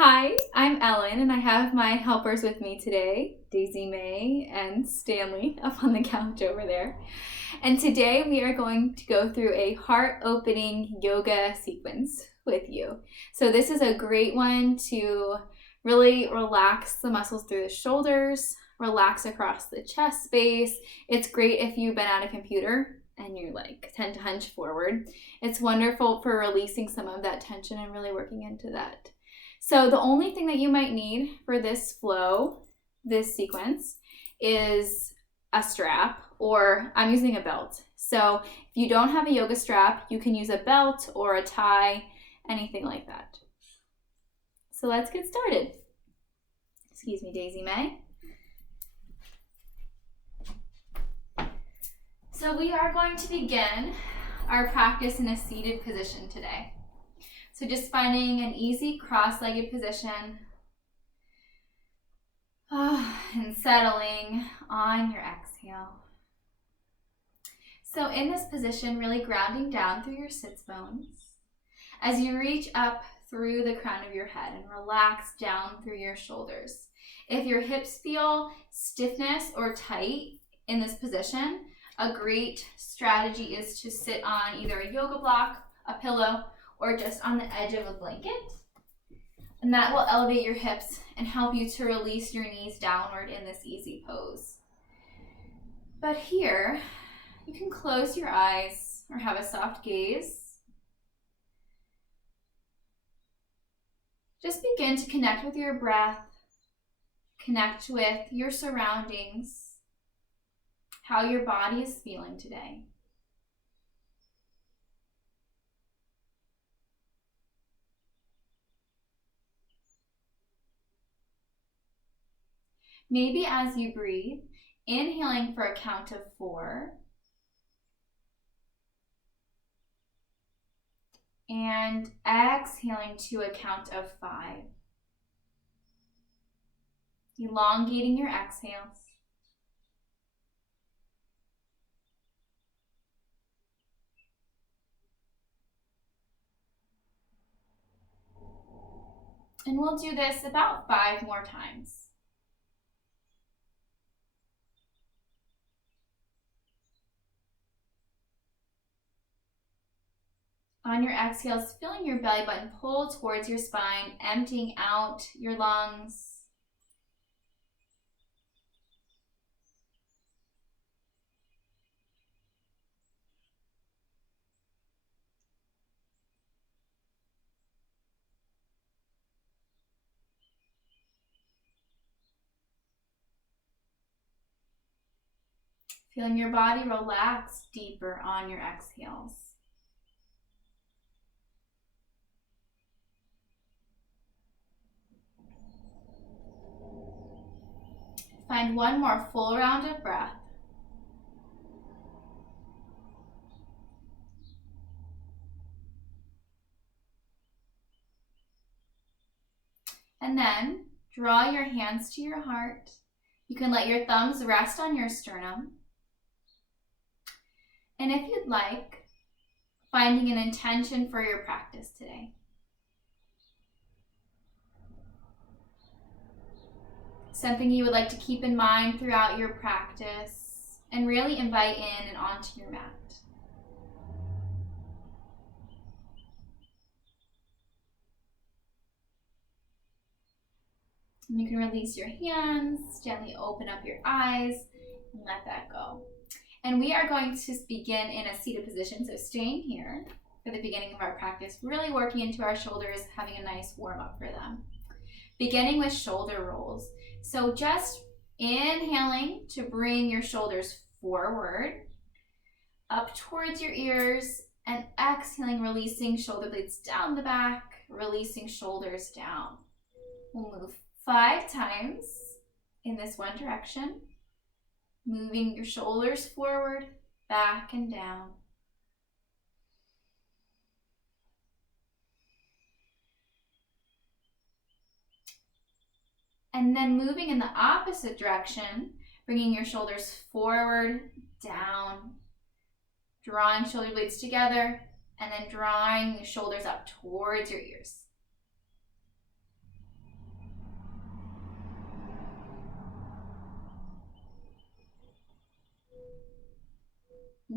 Hi, I'm Ellen, and I have my helpers with me today, Daisy May and Stanley, up on the couch over there. And today we are going to go through a heart-opening yoga sequence with you. So this is a great one to really relax the muscles through the shoulders, relax across the chest space. It's great if you've been at a computer and you tend to hunch forward. It's wonderful for releasing some of that tension and really working into that. So the only thing that you might need for this flow, this sequence, is a strap, or I'm using a belt. So if you don't have a yoga strap, you can use a belt or a tie, anything like that. So let's get started. Excuse me, Daisy May. So we are going to begin our practice in a seated position today. So just finding an easy cross-legged position and settling on your exhale. So in this position, really grounding down through your sits bones as you reach up through the crown of your head and relax down through your shoulders. If your hips feel stiffness or tight in this position, a great strategy is to sit on either a yoga block, a pillow, or just on the edge of a blanket. And that will elevate your hips and help you to release your knees downward in this easy pose. But here, you can close your eyes or have a soft gaze. Just begin to connect with your breath, connect with your surroundings, how your body is feeling today. Maybe as you breathe, inhaling for a count of 4, and exhaling to a count of 5. Elongating your exhales. And we'll do this about 5 more times. On your exhales, feeling your belly button pull towards your spine, emptying out your lungs. Feeling your body relax deeper on your exhales. Find one more full round of breath. And then draw your hands to your heart. You can let your thumbs rest on your sternum. And if you'd like, finding an intention for your practice today. Something you would like to keep in mind throughout your practice and really invite in and onto your mat. And you can release your hands, gently open up your eyes, and let that go. And we are going to begin in a seated position, so staying here for the beginning of our practice, really working into our shoulders, having a nice warm up for them. Beginning with shoulder rolls. So just inhaling to bring your shoulders forward, up towards your ears, and exhaling, releasing shoulder blades down the back, releasing shoulders down. We'll move 5 times in this one direction, moving your shoulders forward, back, and down. And then moving in the opposite direction, bringing your shoulders forward, down, drawing shoulder blades together, and then drawing your shoulders up towards your ears.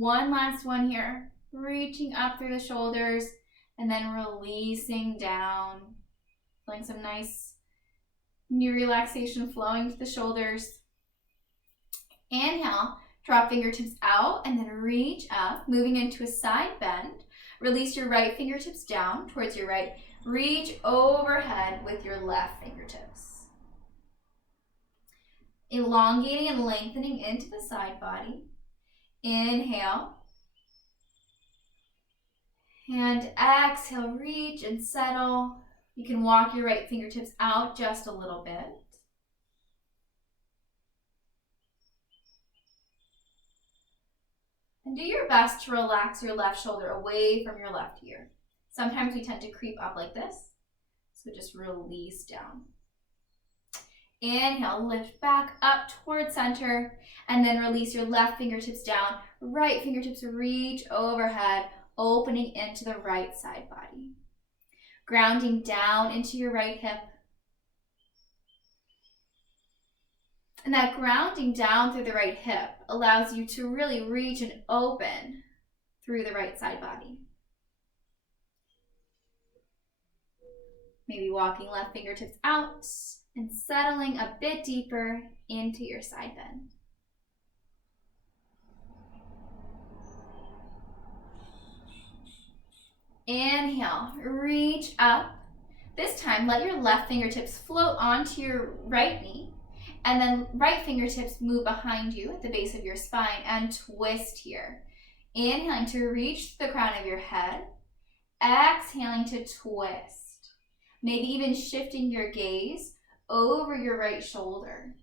One last one here. Reaching up through the shoulders and then releasing down. Feeling some nice new relaxation flowing to the shoulders. Inhale, drop fingertips out and then reach up, moving into a side bend. Release your right fingertips down towards your right. Reach overhead with your left fingertips. Elongating and lengthening into the side body. Inhale. And exhale, reach and settle. You can walk your right fingertips out just a little bit. And do your best to relax your left shoulder away from your left ear. Sometimes we tend to creep up like this, so just release down. Inhale, lift back up towards center, and then release your left fingertips down. Right fingertips reach overhead, opening into the right side body. Grounding down into your right hip. And that grounding down through the right hip allows you to really reach and open through the right side body. Maybe walking left fingertips out and settling a bit deeper into your side bend. Inhale, reach up. This time, let your left fingertips float onto your right knee, and then right fingertips move behind you at the base of your spine and twist here. Inhaling to reach the crown of your head, exhaling to twist. Maybe even shifting your gaze over your right shoulder.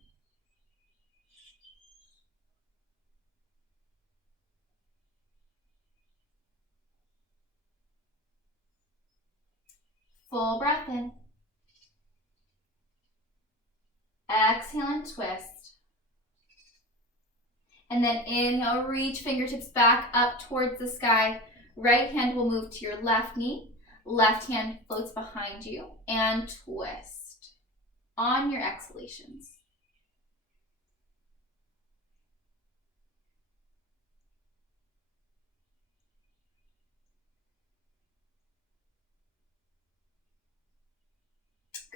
Full breath in. Exhale and twist. And then inhale, reach fingertips back up towards the sky. Right hand will move to your left knee. Left hand floats behind you and twist on your exhalations.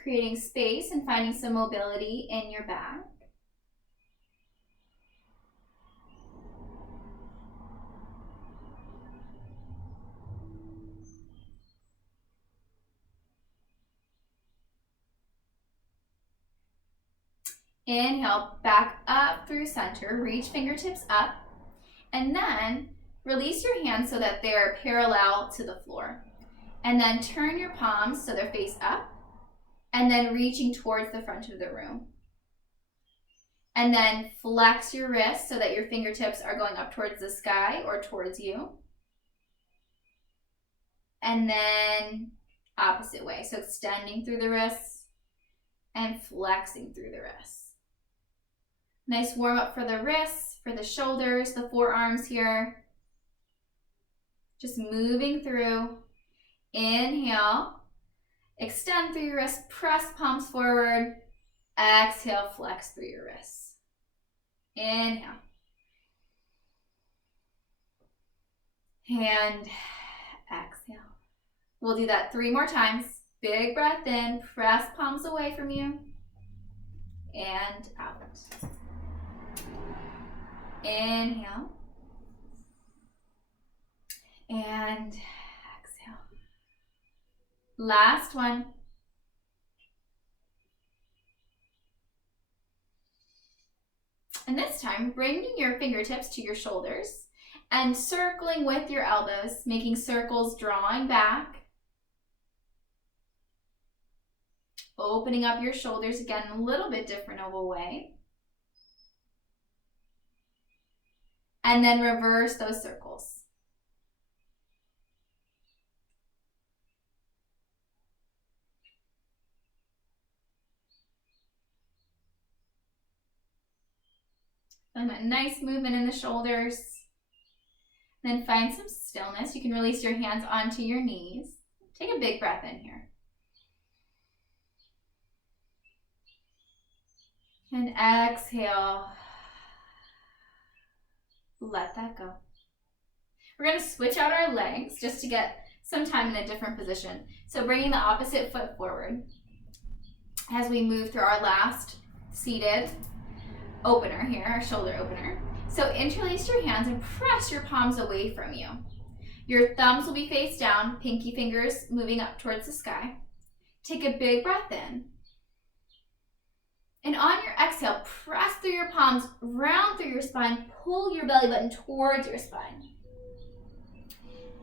Creating space and finding some mobility in your back. Inhale, back up through center, reach fingertips up, and then release your hands so that they're parallel to the floor. And then turn your palms so they're face up, and then reaching towards the front of the room. And then flex your wrists so that your fingertips are going up towards the sky or towards you. And then opposite way, so extending through the wrists and flexing through the wrists. Nice warm up for the wrists, for the shoulders, the forearms here. Just moving through. Inhale, extend through your wrists, press palms forward. Exhale, flex through your wrists. Inhale. And exhale. We'll do that 3 more times. Big breath in, press palms away from you. And out. Inhale. And exhale. Last one. And this time, bringing your fingertips to your shoulders and circling with your elbows, making circles, drawing back. Opening up your shoulders again, a little bit different of a way. And then reverse those circles. And a nice movement in the shoulders. Then find some stillness. You can release your hands onto your knees. Take a big breath in here. And exhale. Let that go. We're going to switch out our legs just to get some time in a different position. So bringing the opposite foot forward as we move through our last seated opener here, our shoulder opener. So interlace your hands and press your palms away from you. Your thumbs will be face down, pinky fingers moving up towards the sky. Take a big breath in. And on your exhale, press through your palms, round through your spine, pull your belly button towards your spine.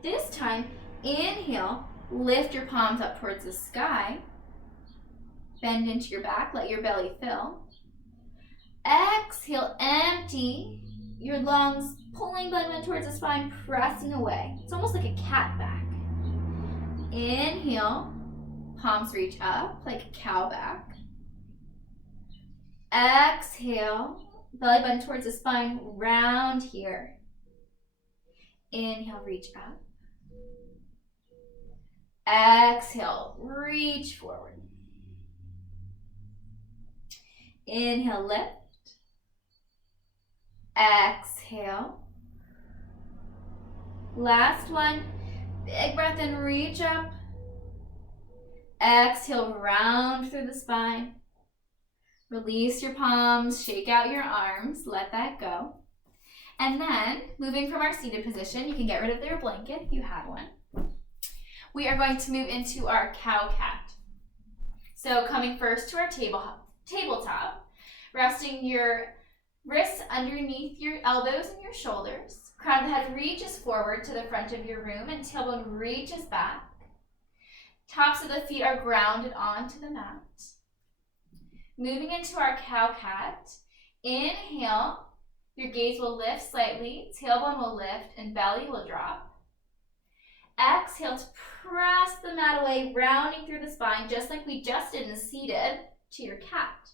This time, inhale, lift your palms up towards the sky. Bend into your back, let your belly fill. Exhale, empty your lungs, pulling belly button towards the spine, pressing away. It's almost like a cat back. Inhale, palms reach up like a cow back. Exhale, belly button towards the spine, round here. Inhale, reach up. Exhale, reach forward. Inhale, lift. Exhale. Last one. Big breath in, reach up. Exhale, round through the spine. Release your palms, shake out your arms, let that go. And then, moving from our seated position, you can get rid of your blanket if you had one. We are going to move into our cow-cat. So coming first to our tabletop, resting your wrists underneath your elbows and your shoulders. Crown of the head reaches forward to the front of your room and tailbone reaches back. Tops of the feet are grounded onto the mat. Moving into our cow-cat, inhale, your gaze will lift slightly, tailbone will lift, and belly will drop. Exhale to press the mat away, rounding through the spine, just like we just did in seated to your cat.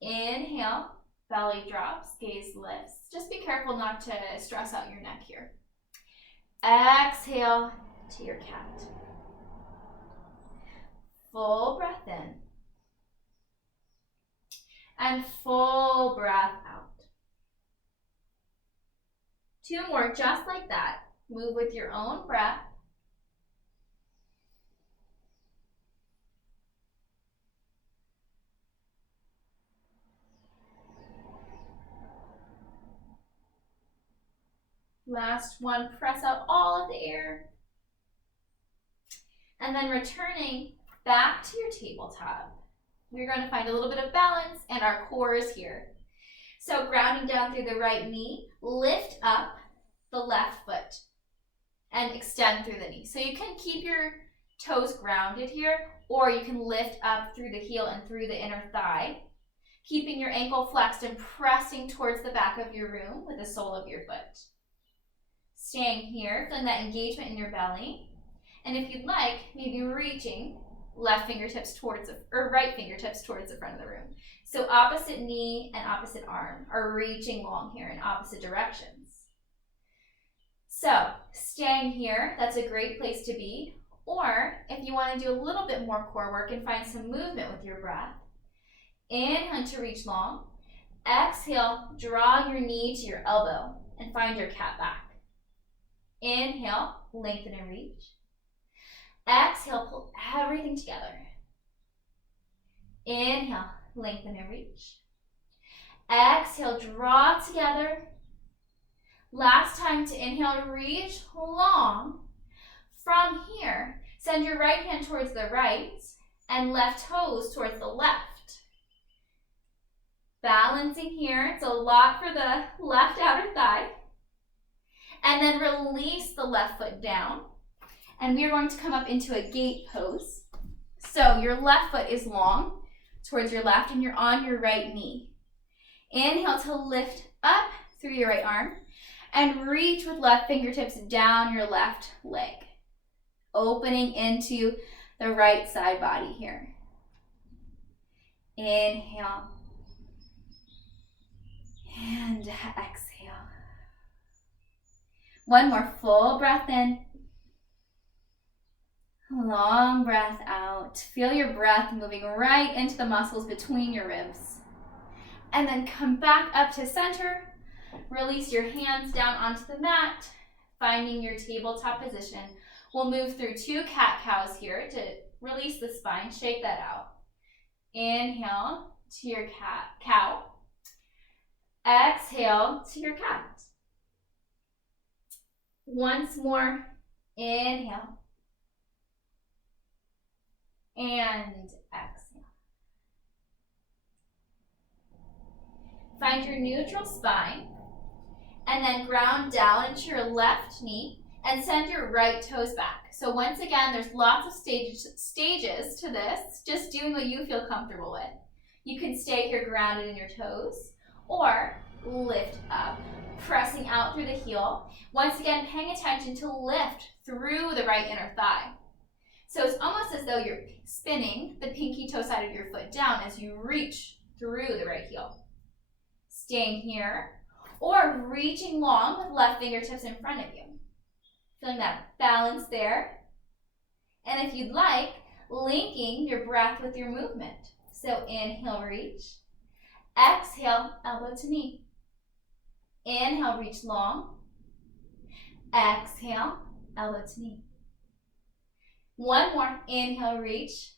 Inhale, belly drops, gaze lifts. Just be careful not to stress out your neck here. Exhale to your cat. Full breath in. And full breath out. 2 more just like that. Move with your own breath. Last one, press out all of the air. And then returning back to your tabletop. We're going to find a little bit of balance and our core is here. So grounding down through the right knee, lift up the left foot and extend through the knee. So you can keep your toes grounded here, or you can lift up through the heel and through the inner thigh, keeping your ankle flexed and pressing towards the back of your room with the sole of your foot. Staying here, feeling that engagement in your belly. And if you'd like, maybe reaching left fingertips towards or right fingertips towards the front of the room. So opposite knee and opposite arm are reaching long here in opposite directions. So staying here, that's a great place to be. Or if you want to do a little bit more core work and find some movement with your breath, inhale to reach long. Exhale, draw your knee to your elbow and find your cat back. Inhale, lengthen and reach. Exhale, pull everything together. Inhale, lengthen and reach. Exhale, draw together. Last time to inhale, reach long. From here, send your right hand towards the right and left toes towards the left. Balancing here, it's a lot for the left outer thigh. And then release the left foot down. And we are going to come up into a gate pose. So your left foot is long towards your left and you're on your right knee. Inhale to lift up through your right arm and reach with left fingertips down your left leg. Opening into the right side body here. Inhale. And exhale. One more full breath in. Long breath out. Feel your breath moving right into the muscles between your ribs. And then come back up to center. Release your hands down onto the mat. finding your tabletop position. We'll move through 2 cat-cows here to release the spine. Shake that out. Inhale to your cow. Exhale to your cat. Once more, inhale. And exhale. Find your neutral spine and then ground down into your left knee and send your right toes back. So once again, there's lots of stages to this, just doing what you feel comfortable with. You can stay here grounded in your toes or lift up, pressing out through the heel. Once again, paying attention to lift through the right inner thigh. So it's almost as though you're spinning the pinky toe side of your foot down as you reach through the right heel. Staying here or reaching long with left fingertips in front of you. Feeling that balance there. And if you'd like, linking your breath with your movement. So inhale, reach. Exhale, elbow to knee. Inhale, reach long. Exhale, elbow to knee. One more. Inhale, reach.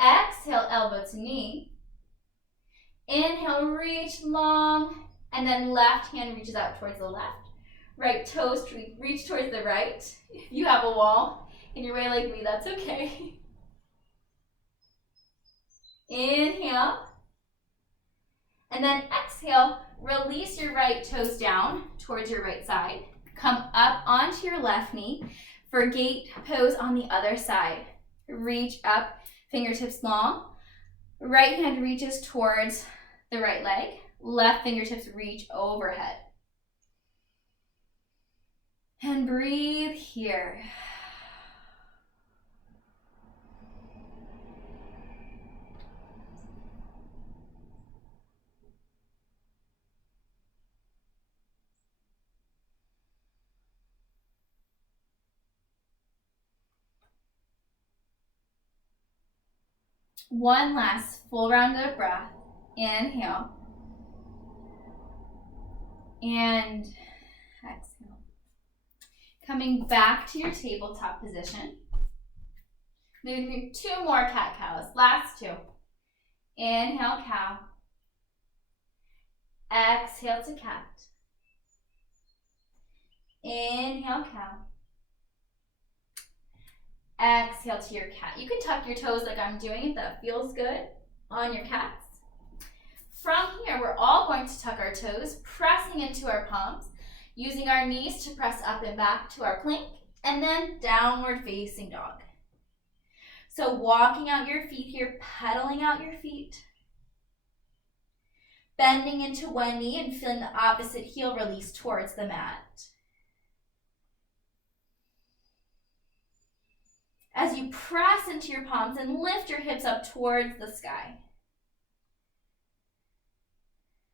Exhale, elbow to knee. Inhale, reach long. And then left hand reaches out towards the left. Right toes reach towards the right. If you have a wall in your way like me, that's okay. Inhale. And then exhale, release your right toes down towards your right side. Come up onto your left knee for gate pose on the other side. Reach up, fingertips long. Right hand reaches towards the right leg. Left fingertips reach overhead. And breathe here. One last full round of breath. Inhale. And exhale. Coming back to your tabletop position. Moving through 2 more cat-cows. Last 2. Inhale, cow. Exhale to cat. Inhale, cow. Exhale to your cat. You can tuck your toes like I'm doing if that feels good on your cats. From here, we're all going to tuck our toes, pressing into our palms, using our knees to press up and back to our plank, and then downward facing dog. So walking out your feet here, pedaling out your feet, bending into one knee and feeling the opposite heel release towards the mat. As you press into your palms and lift your hips up towards the sky.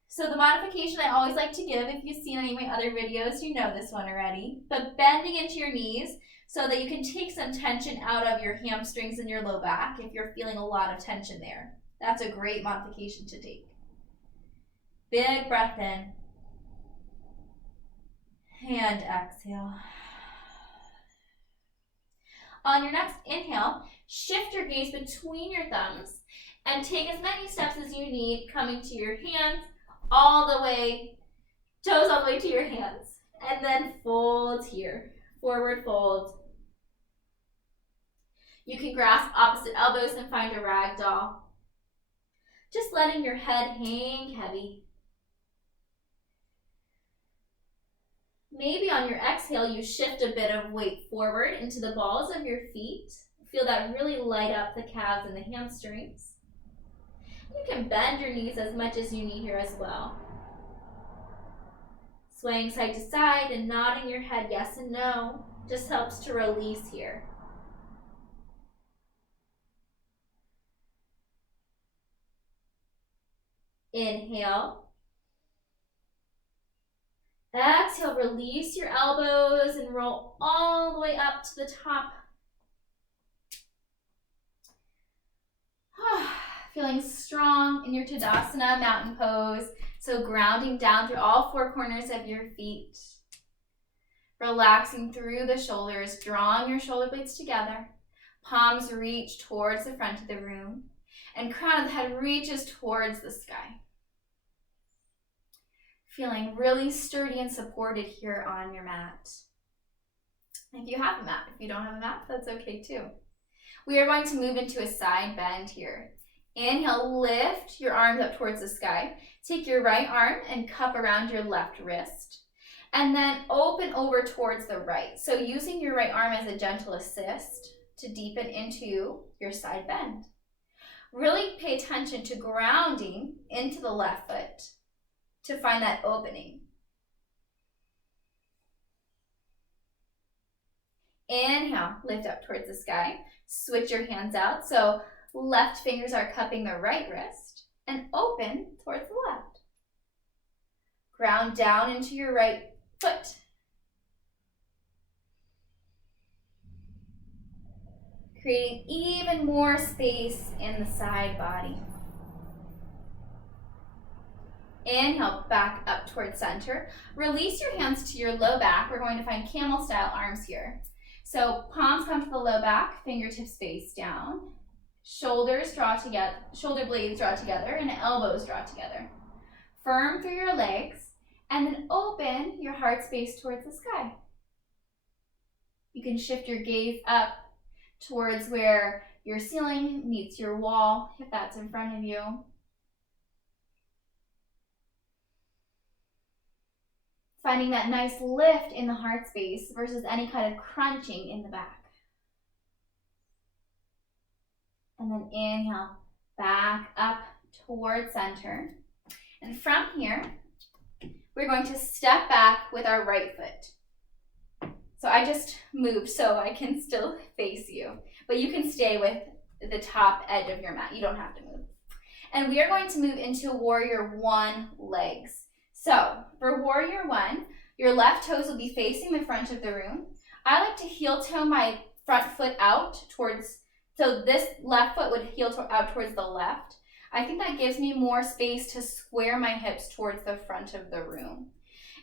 So the modification I always like to give, if you've seen any of my other videos, you know this one already, but bending into your knees so that you can take some tension out of your hamstrings and your low back if you're feeling a lot of tension there. That's a great modification to take. Big breath in. And exhale. On your next inhale, shift your gaze between your thumbs and take as many steps as you need, coming to your hands all the way, toes all the way to your hands. And then fold here, forward fold. You can grasp opposite elbows and find a ragdoll. Just letting your head hang heavy. Maybe on your exhale, you shift a bit of weight forward into the balls of your feet. Feel that really light up the calves and the hamstrings. You can bend your knees as much as you need here as well. Swaying side to side and nodding your head yes and no just helps to release here. Inhale. Exhale, release your elbows and roll all the way up to the top. Feeling strong in your Tadasana mountain pose. So grounding down through all 4 corners of your feet. Relaxing through the shoulders, drawing your shoulder blades together. Palms reach towards the front of the room, and crown of the head reaches towards the sky. Feeling really sturdy and supported here on your mat. If you have a mat, if you don't have a mat, that's okay too. We are going to move into a side bend here. Inhale, lift your arms up towards the sky. Take your right arm and cup around your left wrist. And then open over towards the right. So using your right arm as a gentle assist to deepen into your side bend. Really pay attention to grounding into the left foot to find that opening. Inhale, lift up towards the sky. Switch your hands out. So left fingers are cupping the right wrist and open towards the left. Ground down into your right foot. Creating even more space in the side body. Inhale, back up towards center. Release your hands to your low back. We're going to find camel style arms here. So palms come to the low back, fingertips face down. Shoulders draw together, shoulder blades draw together, and elbows draw together. Firm through your legs, and then open your heart space towards the sky. You can shift your gaze up towards where your ceiling meets your wall, if that's in front of you. Finding that nice lift in the heart space versus any kind of crunching in the back. And then inhale, back up towards center. And from here, we're going to step back with our right foot. So I just moved so I can still face you, but you can stay with the top edge of your mat. You don't have to move. And we are going to move into warrior one legs. So for warrior one, your left toes will be facing the front of the room. I like to heel toe my front foot out towards, so this left foot would heel out towards the left. I think that gives me more space to square my hips towards the front of the room.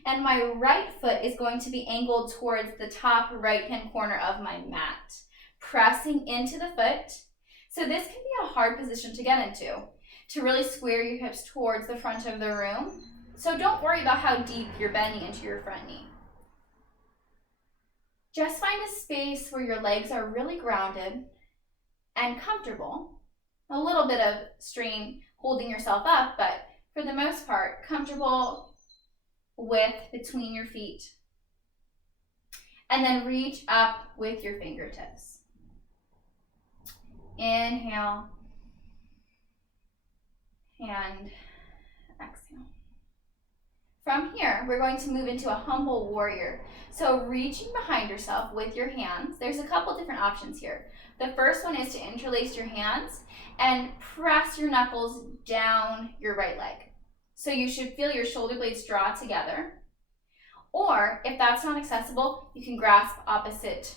And my right foot is going to be angled towards the top right-hand corner of my mat, pressing into the foot. So this can be a hard position to get into, to really square your hips towards the front of the room. So don't worry about how deep you're bending into your front knee. Just find a space where your legs are really grounded and comfortable. A little bit of strain holding yourself up, but for the most part, comfortable width between your feet. And then reach up with your fingertips. Inhale and exhale. From here, we're going to move into a humble warrior. So reaching behind yourself with your hands, there's a couple different options here. The first one is to interlace your hands and press your knuckles down your right leg. So you should feel your shoulder blades draw together. Or if that's not accessible, you can grasp opposite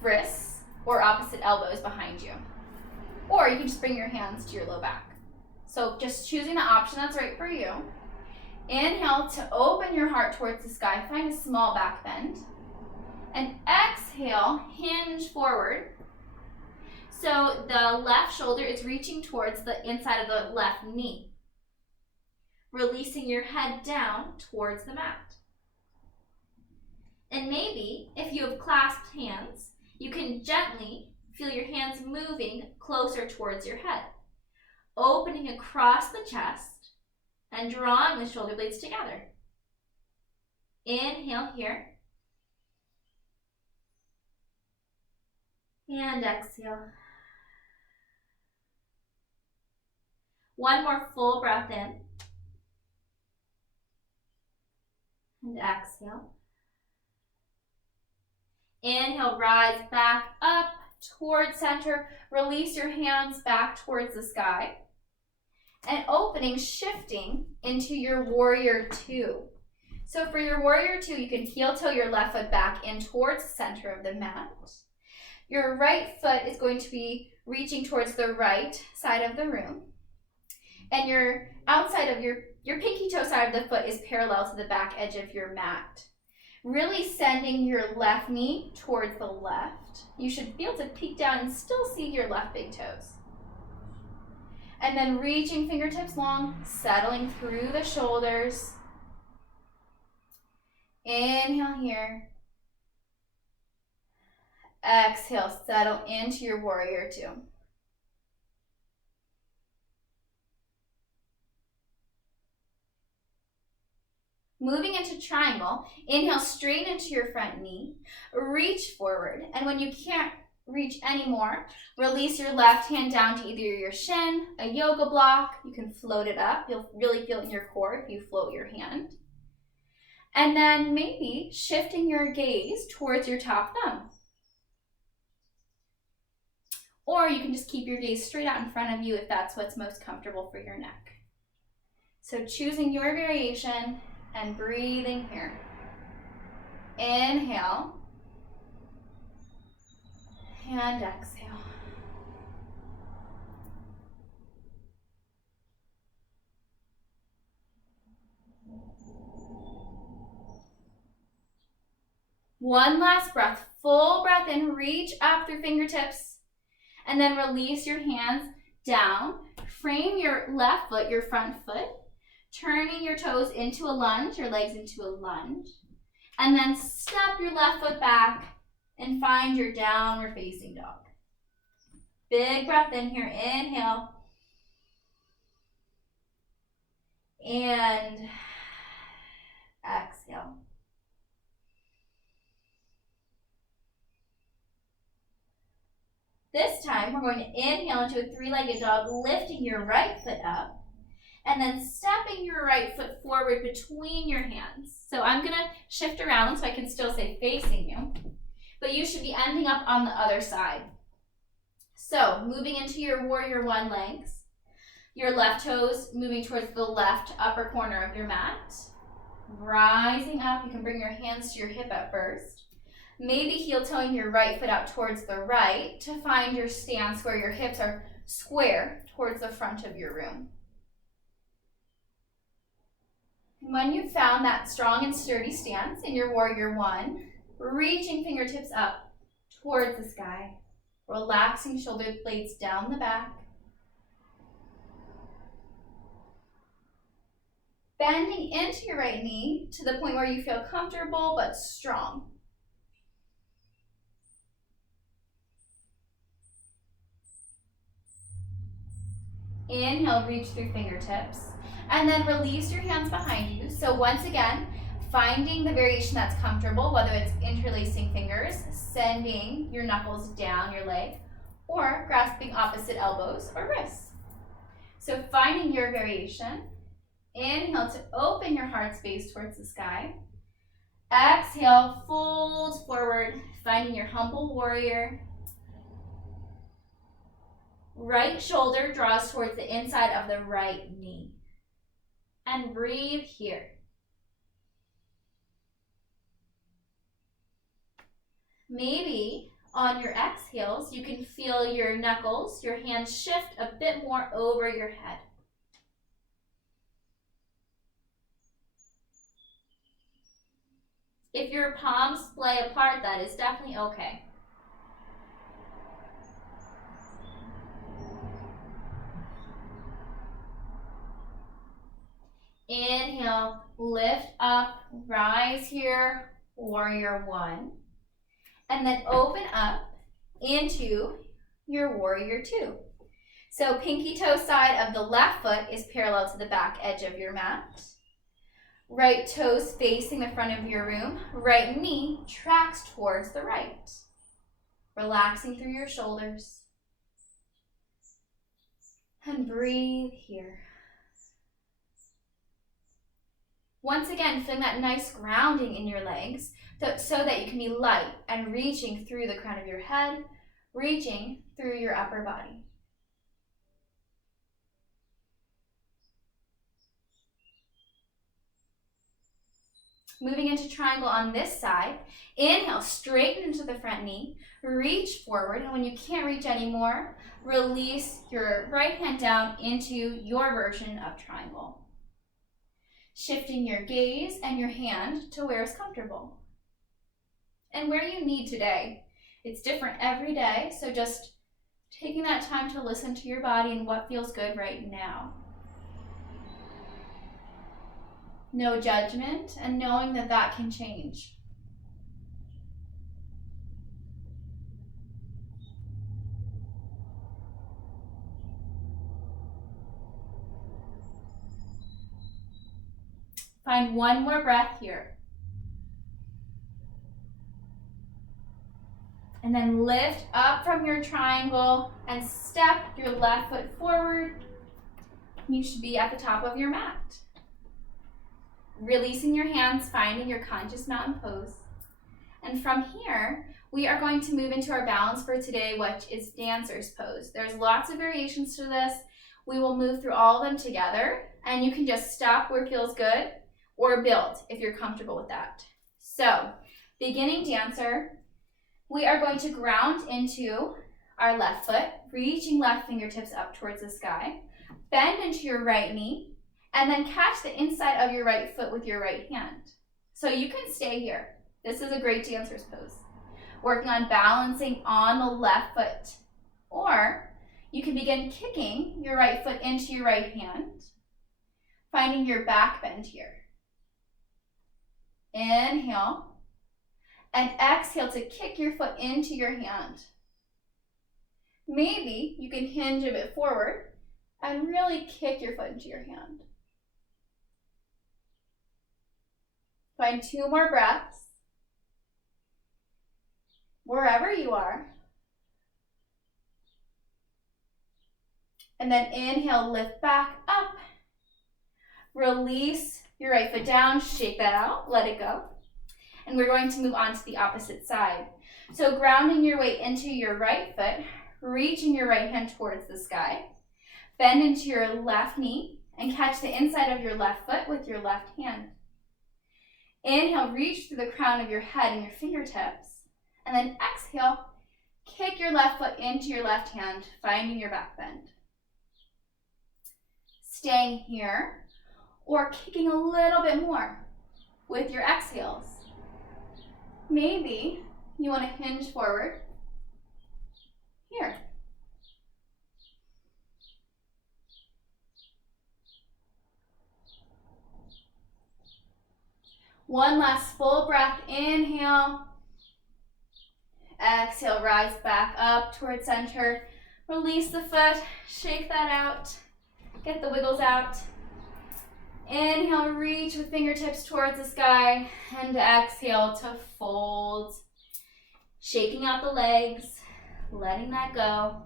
wrists or opposite elbows behind you. Or you can just bring your hands to your low back. So just choosing the option that's right for you. Inhale to open your heart towards the sky. Find a small back bend. And exhale, hinge forward. So the left shoulder is reaching towards the inside of the left knee. Releasing your head down towards the mat. And maybe, if you have clasped hands, you can gently feel your hands moving closer towards your head. Opening across the chest and drawing the shoulder blades together. Inhale here. And exhale. One more full breath in. And exhale. Inhale, rise back up towards center. Release your hands back towards the sky. And opening, shifting into your warrior two. So for your warrior two, you can heel toe your left foot back in towards the center of the mat. Your right foot is going to be reaching towards the right side of the room. And your outside of your pinky toe side of the foot is parallel to the back edge of your mat. Really sending your left knee towards the left. You should be able to peek down and still see your left big toes. And then reaching fingertips long, settling through the shoulders. Inhale here. Exhale, settle into your warrior two. Moving into triangle, inhale straight into your front knee, reach forward, and when you can't reach anymore, release your left hand down to either your shin, a yoga block. You can float it up. You'll really feel it in your core if you float your hand. And then maybe shifting your gaze towards your top thumb. Or you can just keep your gaze straight out in front of you if that's what's most comfortable for your neck. So choosing your variation and breathing here. Inhale and exhale. One last breath, full breath in, reach up through fingertips, and then release your hands down. Frame your left foot, your front foot, turning your toes into a lunge, your legs into a lunge, and then step your left foot back and find your downward facing dog. Big breath in here, inhale, and exhale. This time, we're going to inhale into a three-legged dog, lifting your right foot up, and then stepping your right foot forward between your hands. So I'm gonna shift around so I can still say facing you, but you should be ending up on the other side. So moving into your warrior one legs, your left toes moving towards the left upper corner of your mat. Rising up, you can bring your hands to your hip at first. Maybe heel toeing your right foot out towards the right to find your stance where your hips are square towards the front of your room. And when you've found that strong and sturdy stance in your warrior one, reaching fingertips up towards the sky, relaxing shoulder blades down the back, bending into your right knee to the point where you feel comfortable but strong. Inhale, reach through fingertips, and then release your hands behind you. So once again, finding the variation that's comfortable, whether it's interlacing fingers, sending your knuckles down your leg, or grasping opposite elbows or wrists. So finding your variation. Inhale to open your heart space towards the sky. Exhale, fold forward, finding your humble warrior. Right shoulder draws towards the inside of the right knee. And breathe here. Maybe on your exhales, you can feel your knuckles, your hands shift a bit more over your head. If your palms splay apart, that is definitely okay. Inhale, lift up, rise here, warrior one. And then open up into your warrior two. So pinky toe side of the left foot is parallel to the back edge of your mat. Right toes facing the front of your room. Right knee tracks towards the right. Relaxing through your shoulders. And breathe here. Once again, feeling that nice grounding in your legs so that you can be light and reaching through the crown of your head, reaching through your upper body. Moving into triangle on this side, inhale, straighten into the front knee, reach forward, and when you can't reach anymore, release your right hand down into your version of triangle. Shifting your gaze and your hand to where is comfortable. and where you need today. It's different every day, so just taking that time to listen to your body and what feels good right now. No judgment, and knowing that that can change. Find one more breath here. And then lift up from your triangle and step your left foot forward. You should be at the top of your mat. Releasing your hands, finding your conscious mountain pose. And from here, we are going to move into our balance for today, which is dancer's pose. There's lots of variations to this. We will move through all of them together, and you can just stop where it feels good or build if you're comfortable with that. So, beginning dancer, we are going to ground into our left foot, reaching left fingertips up towards the sky. Bend into your right knee, and then catch the inside of your right foot with your right hand. So you can stay here. This is a great dancer's pose. Working on balancing on the left foot. Or you can begin kicking your right foot into your right hand, finding your back bend here. Inhale. And exhale to kick your foot into your hand. Maybe you can hinge a bit forward and really kick your foot into your hand. Find 2 more breaths. Wherever you are. And then inhale, lift back up. Release your right foot down, shake that out, let it go. And we're going to move on to the opposite side. So grounding your weight into your right foot, reaching your right hand towards the sky. Bend into your left knee and catch the inside of your left foot with your left hand. Inhale, reach through the crown of your head and your fingertips. And then exhale, kick your left foot into your left hand, finding your back bend. Staying here or kicking a little bit more with your exhales. Maybe you want to hinge forward here. One last full breath. Inhale. Exhale, rise back up towards center. Release the foot, shake that out. Get the wiggles out. Inhale, reach with fingertips towards the sky, and exhale to fold. Shaking out the legs, letting that go.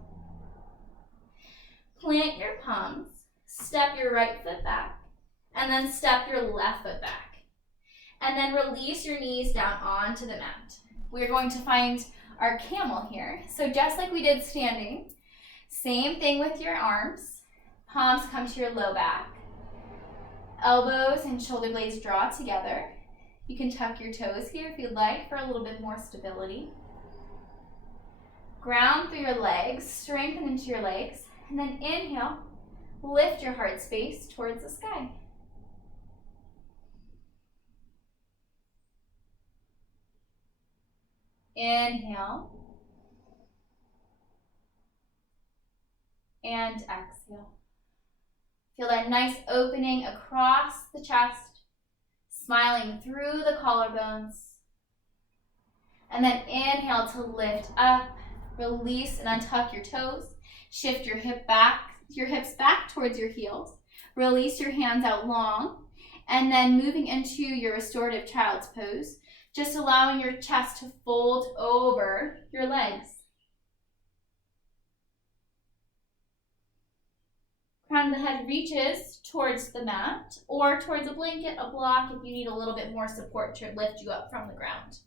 Plant your palms, step your right foot back, and then step your left foot back. And then release your knees down onto the mat. We're going to find our camel here. So just like we did standing, same thing with your arms. Palms come to your low back. Elbows and shoulder blades draw together. You can tuck your toes here if you'd like for a little bit more stability. Ground through your legs, strengthen into your legs, and then inhale, lift your heart space towards the sky. Inhale. And exhale. Feel that nice opening across the chest, smiling through the collarbones. And then inhale to lift up, release and untuck your toes. Shift your hips back towards your heels. Release your hands out long. And then moving into your restorative child's pose, just allowing your chest to fold over your legs. Crown of the head reaches towards the mat or towards a blanket, a block if you need a little bit more support to lift you up from the ground.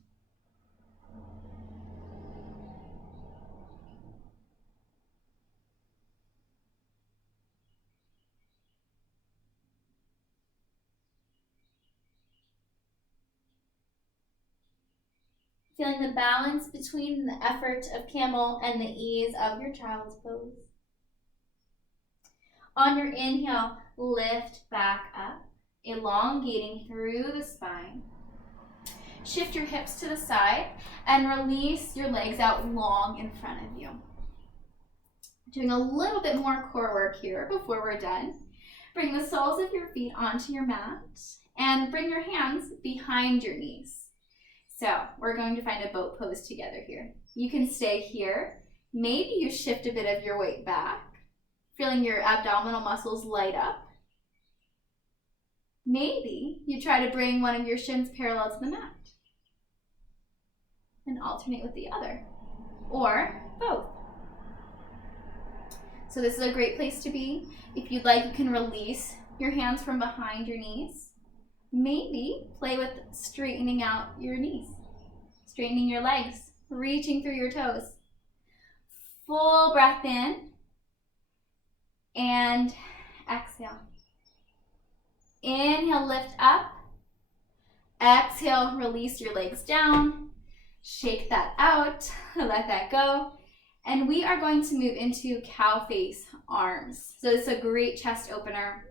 Feeling the balance between the effort of camel and the ease of your child's pose. On your inhale, lift back up, elongating through the spine. Shift your hips to the side and release your legs out long in front of you. Doing a little bit more core work here before we're done. Bring the soles of your feet onto your mat and bring your hands behind your knees. So we're going to find a boat pose together here. You can stay here. Maybe you shift a bit of your weight back, feeling your abdominal muscles light up. Maybe you try to bring one of your shins parallel to the mat and alternate with the other, or both. So this is a great place to be. If you'd like, you can release your hands from behind your knees. Maybe play with straightening out your knees, straightening your legs, reaching through your toes. Full breath in and exhale. Inhale, lift up. Exhale, release your legs down. Shake that out, let that go. And we are going to move into cow face arms. So this is a great chest opener.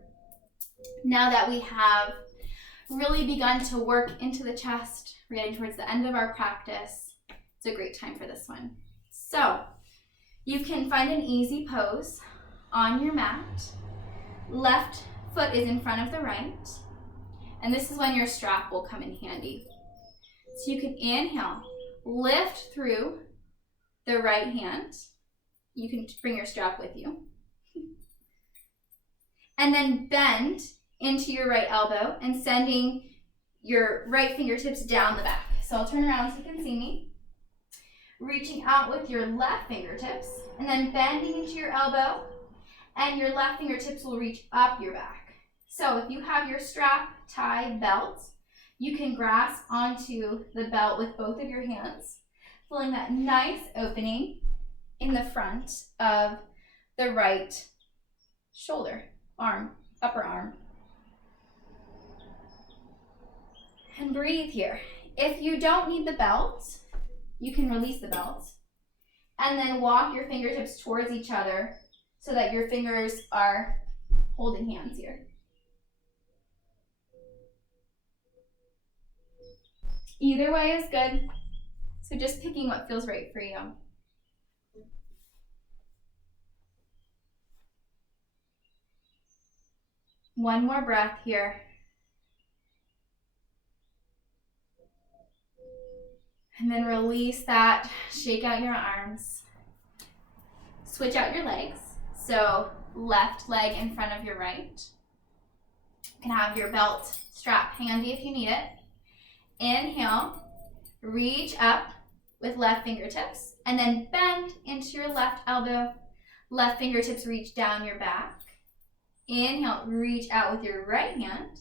Now that we have really begun to work into the chest, we're getting towards the end of our practice. It's a great time for this one. So you can find an easy pose on your mat. Left foot is in front of the right. And this is when your strap will come in handy. So you can inhale, lift through the right hand. You can bring your strap with you. And then bend into your right elbow and sending your right fingertips down the back. So I'll turn around so you can see me. Reaching out with your left fingertips and then bending into your elbow, and your left fingertips will reach up your back. So if you have your strap, tie, belt, you can grasp onto the belt with both of your hands, feeling that nice opening in the front of the right shoulder, arm, upper arm. And breathe here. If you don't need the belt, you can release the belt and then walk your fingertips towards each other so that your fingers are holding hands here. Either way is good. So just picking what feels right for you. One more breath here. And then release that, shake out your arms. Switch out your legs. So left leg in front of your right. You can have your belt strap handy if you need it. Inhale, reach up with left fingertips, and then bend into your left elbow. Left fingertips reach down your back. Inhale, reach out with your right hand,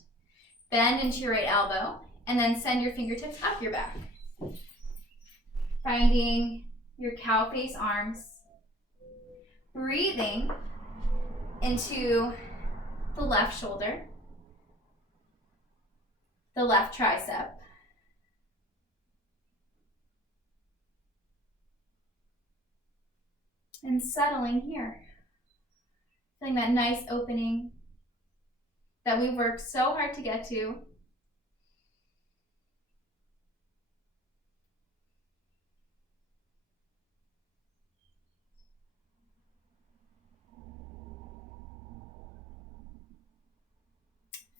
bend into your right elbow, and then send your fingertips up your back. Finding your cow face arms. Breathing into the left shoulder, the left tricep. And settling here. Feeling that nice opening that we've worked so hard to get to.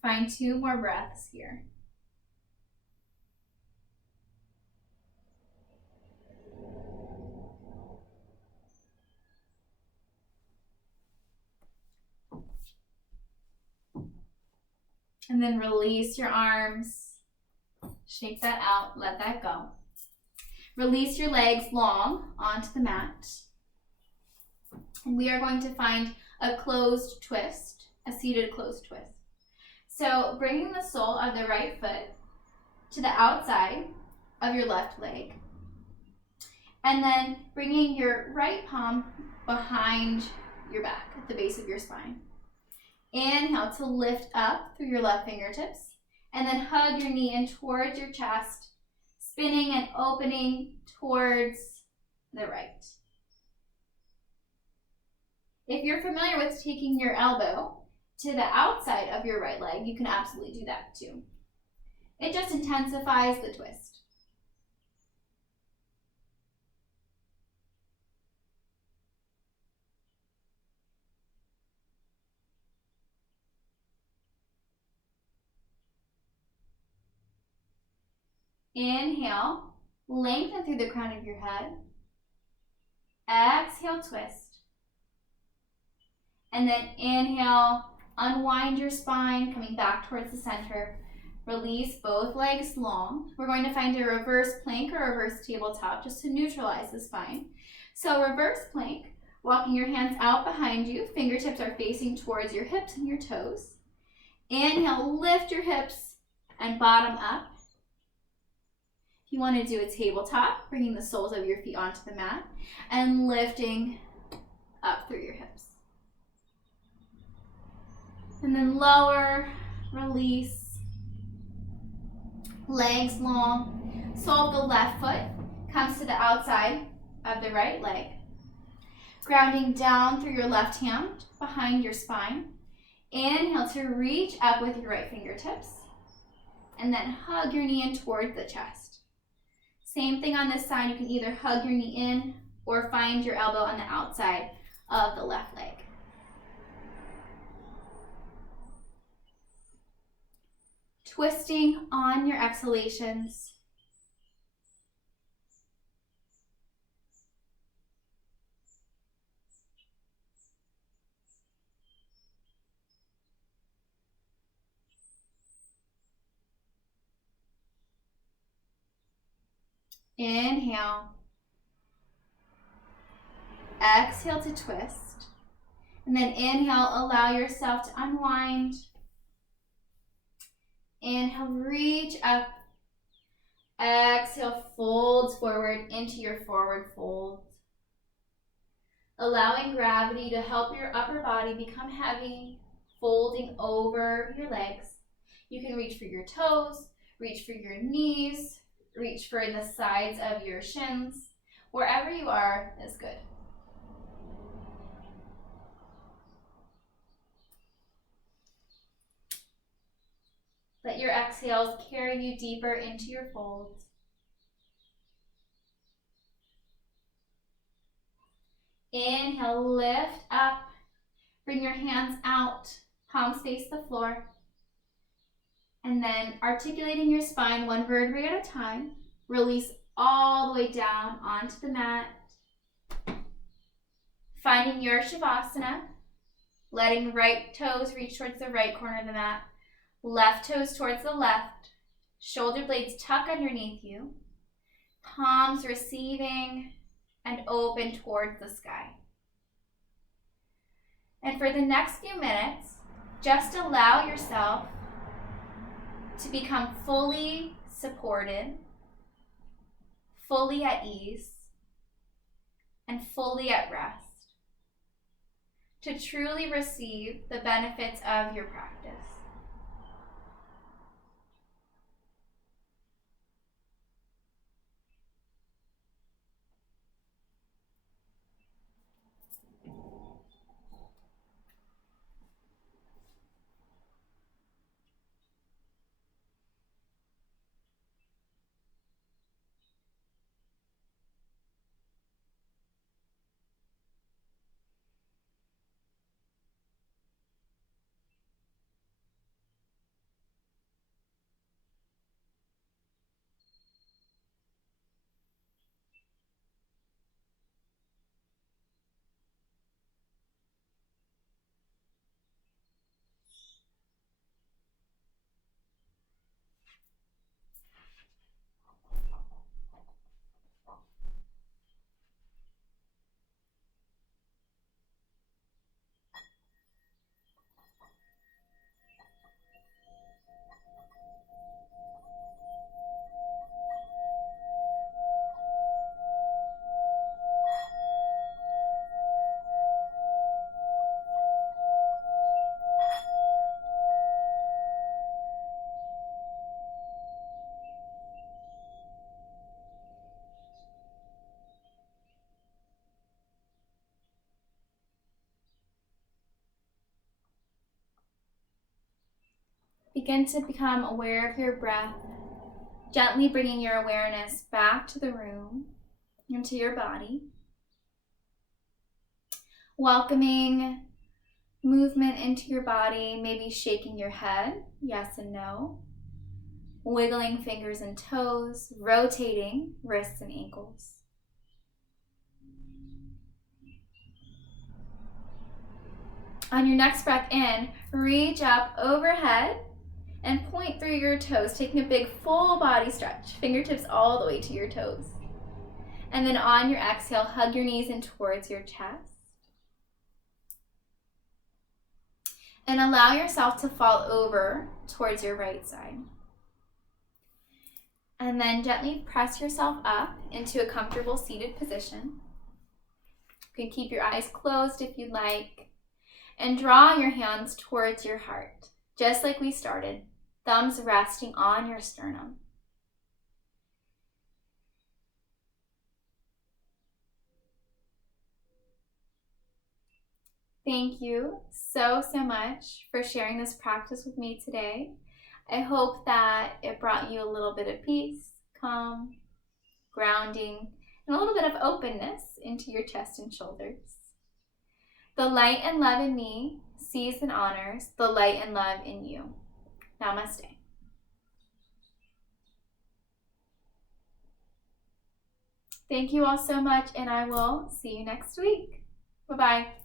Find 2 more breaths here. And then release your arms. Shake that out, let that go. Release your legs long onto the mat. And we are going to find a closed twist, a seated closed twist. So bringing the sole of the right foot to the outside of your left leg. And then bringing your right palm behind your back at the base of your spine. Inhale to lift up through your left fingertips. And then hug your knee in towards your chest, spinning and opening towards the right. If you're familiar with taking your elbow to the outside of your right leg, you can absolutely do that too. It just intensifies the twist. Inhale, lengthen through the crown of your head. Exhale, twist. And then inhale, unwind your spine, coming back towards the center. Release both legs long. We're going to find a reverse plank or reverse tabletop just to neutralize the spine. So reverse plank, walking your hands out behind you. Fingertips are facing towards your hips and your toes. Inhale, lift your hips and bottom up. If you want to do a tabletop, bringing the soles of your feet onto the mat and lifting up through your hips. And then lower, release, legs long. Sole of the left foot comes to the outside of the right leg. Grounding down through your left hand behind your spine. Inhale to reach up with your right fingertips. And then hug your knee in towards the chest. Same thing on this side. You can either hug your knee in or find your elbow on the outside of the left leg. Twisting on your exhalations. Inhale. Exhale to twist. And then inhale, allow yourself to unwind. Inhale, reach up. Exhale, fold forward into your forward fold. Allowing gravity to help your upper body become heavy, folding over your legs. You can reach for your toes, reach for your knees, reach for the sides of your shins. Wherever you are is good. Let your exhales carry you deeper into your folds. Inhale, lift up. Bring your hands out, palms face the floor. And then articulating your spine one vertebrae at a time. Release all the way down onto the mat. Finding your Shavasana. Letting right toes reach towards the right corner of the mat. Left toes towards the left. Shoulder blades tuck underneath you. Palms receiving and open towards the sky. And for the next few minutes, just allow yourself to become fully supported, fully at ease, and fully at rest, to truly receive the benefits of your practice. Begin to become aware of your breath, gently bringing your awareness back to the room, into your body. Welcoming movement into your body, maybe shaking your head, yes and no. wiggling fingers and toes, rotating wrists and ankles. On your next breath in, reach up overhead and point through your toes, taking a big full body stretch, fingertips all the way to your toes. And then on your exhale, hug your knees in towards your chest. And allow yourself to fall over towards your right side. And then gently press yourself up into a comfortable seated position. You can keep your eyes closed if you'd like. And draw your hands towards your heart, just like we started, thumbs resting on your sternum. Thank you so much for sharing this practice with me today. I hope that it brought you a little bit of peace, calm, grounding, and a little bit of openness into your chest and shoulders. The light and love in me sees and honors the light and love in you. Namaste. Thank you all so much, and I will see you next week. Bye-bye.